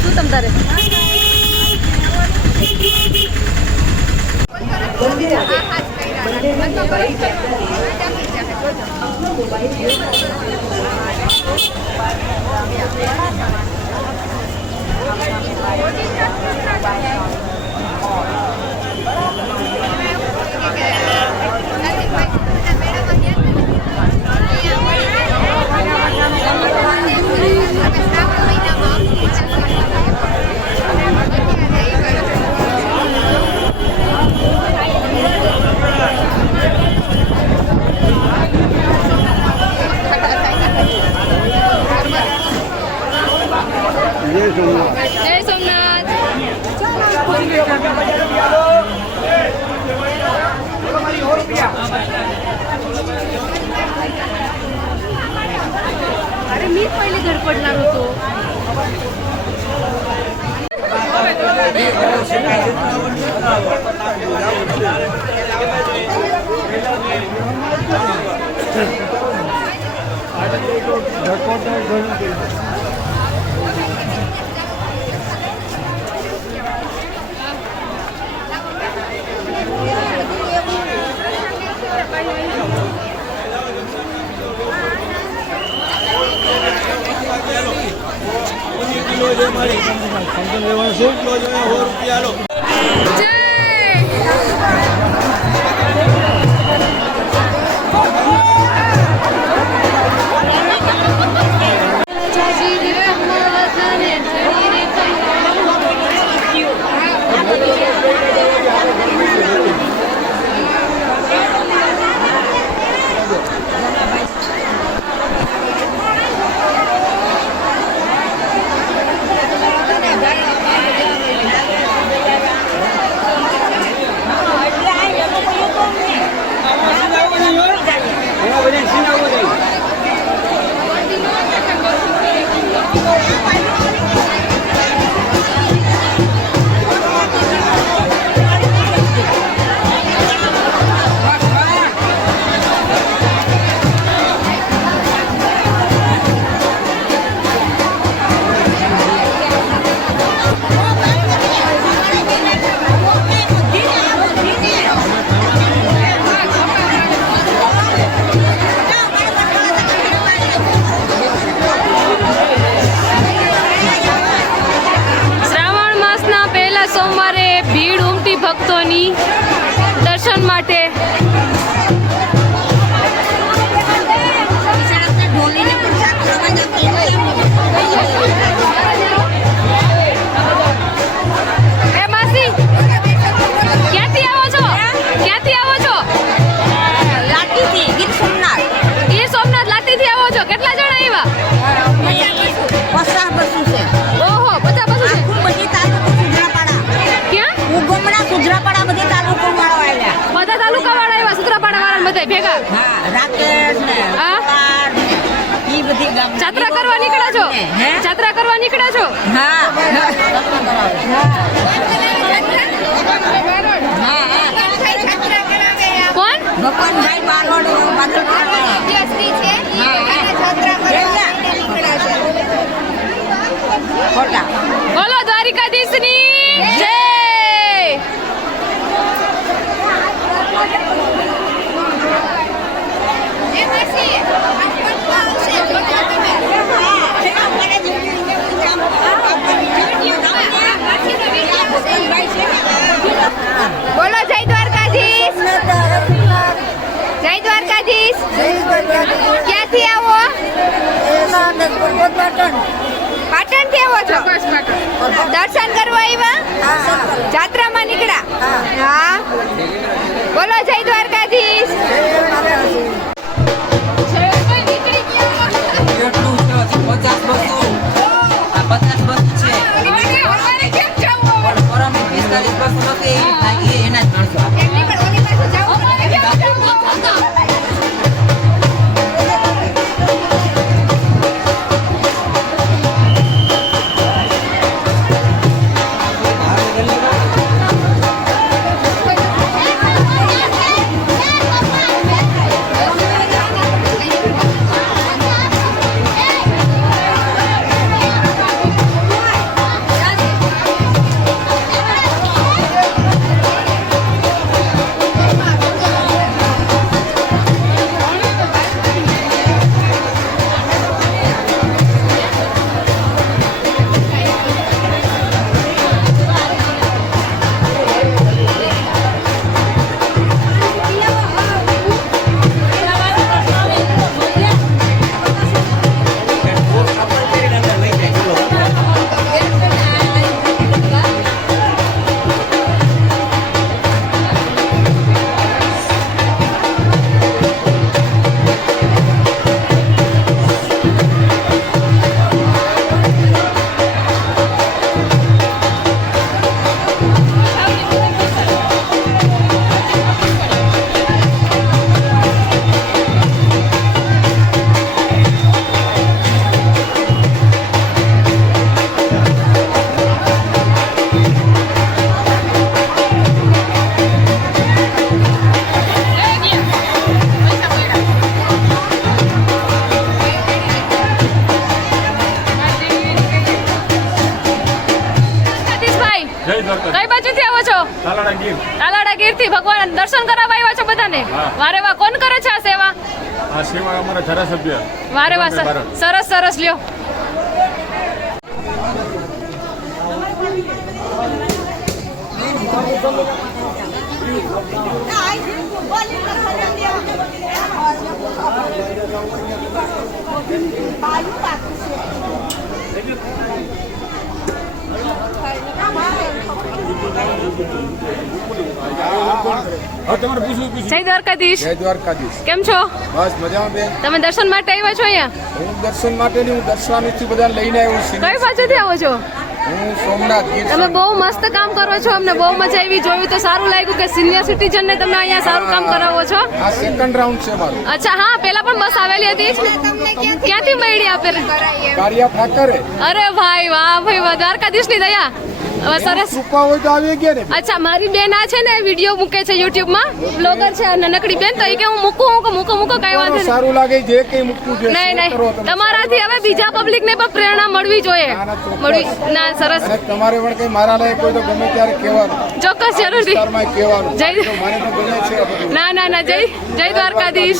શું તમ તારે જય સોમનાથ अरे मी पहिले धडपडणार होतो ભક્તોની દર્શન માટે જાત્રા કરવા નીકળ્યા છો જાત્રા કરવા નીકળ્યા છો હા કોણ ભગવાનભાઈ બારોડ બોલો દ્વારિકાધીશની જય બોલો જય દ્વારકાધીશ જય દ્વારકાધીશ ક્યાંથી આવો પાટણ થી આવો છો દર્શન કરવા આવ્યા જાત્રામાં નીકળ્યા હા બોલો જય દ્વારકાધીશ કઈ બાજુથી આવો છો? તાલાડા ગીરથી. ભગવાન દર્શન કરાવવા આવ્યા છો બધાને? વારે વાહ. કોણ કરે છે આ સેવા? આ સેવા અમારા ધારાસભ્ય. વારે વાહ. સરસ સરસ. લ્યો. જય દ્વારકાધીશ. જય દ્વારકાધીશ. કેમ છો? બસ મજામાં બેન. તમે દર્શન માટે આવ્યા છો અહીંયા? હું દર્શન માટે નહીં, હું દર્શનાર્થી બધાને લઈને આવ્યો છું. કઈ બાજુથી આવો છો? હું સોમનાથ ગીર. તમે બહુ મસ્ત કામ કરો છો. અમને બહુ મજા આવી. જોયું તો સારું લાગ્યું કે સિનિયર સિટીઝન ને તમે અહીંયા સારું કામ કરાવો છો. આ સેકન્ડ રાઉન્ડ છે મારું. અચ્છા, હા, પેલા પણ બસ આવેલી હતી. ક્યાંથી મળી આપે? કારિયા ઠાકરે. અરે ભાઈ વાહ ભાઈ વાહ. દ્વારકાધીશની દયા. હવે સરસ. કૃપા હોય તો આવી ગયા ને. અચ્છા, મારી બેન આ છે ને વિડીયો મૂકે છે YouTube માં. બ્લોગર છે નાનકડી બેન. તો એ કે હું મૂકો કઈ વાંધો નહીં. સારું લાગે જે કઈ મૂકવું જોઈએ. નહીં. તમારાથી હવે બીજા પબ્લિક ને પણ પ્રેરણા મળવી જોઈએ. ના સરસ. અને તમારે પણ કઈ મારા લાયક હોય તો ગમે ત્યારે કહેવાનું. ચોક્કસ જરૂરથી. વિસ્તારમાં કહેવાનું. જય. તો મને તો ગમે છે. ના જય દ્વારકાધીશ.